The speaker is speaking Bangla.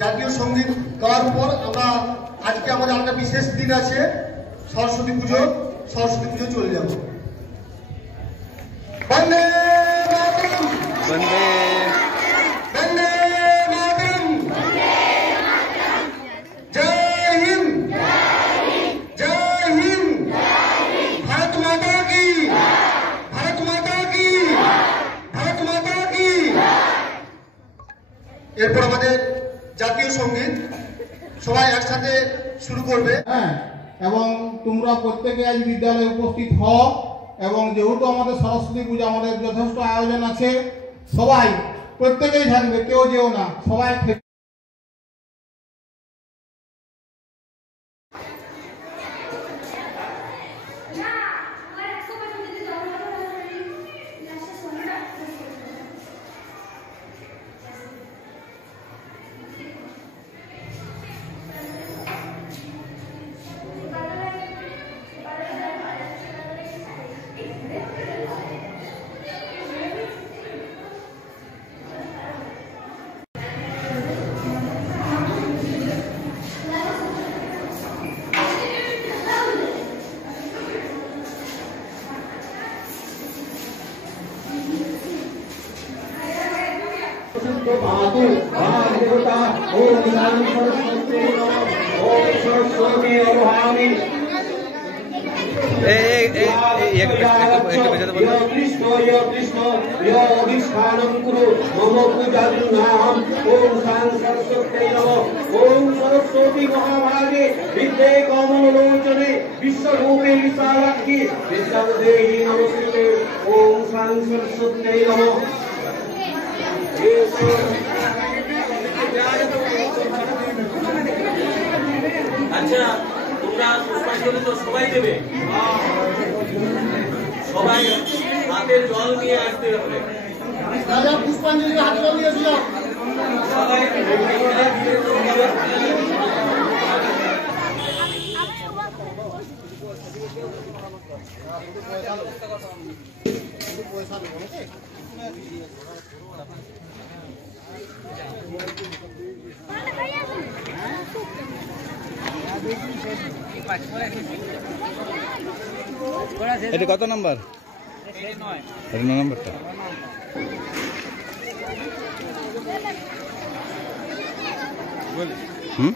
জাতীয় সঙ্গীত গাওয়ার পর আমরা আজকে আমাদের একটা বিশেষ দিন আছে, সরস্বতী পুজো চলে যাব। বন্দে মাতরম, বন্দে বন্দে মাতরম, জয় হিন্দ, জয় হিন্দ, ভারত মাতা কি, ভারত মাতা কি, ভারত মাতা কি। এরপর আমাদের জাতীয় সঙ্গীত সবাই একসাথে শুরু করবে। হ্যাঁ, এবং তোমরা প্রত্যেকে আজ বিদ্যালয়ে উপস্থিত হও, এবং যেহেতু আমাদের সরস্বতী পূজা আমাদের যথেষ্ট আয়োজন আছে, সবাই প্রত্যেকেই থাকবে, কেউ যেও না, সবাই सरस्वती महाभागे विद्ये कमलोचने विश्वरूपे विशालाक्षी विद्यादेहि नमस्ते। ओम सरस्वत्यै नमः। আচ্ছা, তোমরা পুষ্পাঞ্জলি তো সবাই দেবে, সবাই হাতে জল নিয়ে আসতে হবে। দাদা পুষ্পাঞ্জলি হাতে জল নিয়ে এসো। সবাই এটা কত নাম্বার? 9 নাম্বারটা। হুম।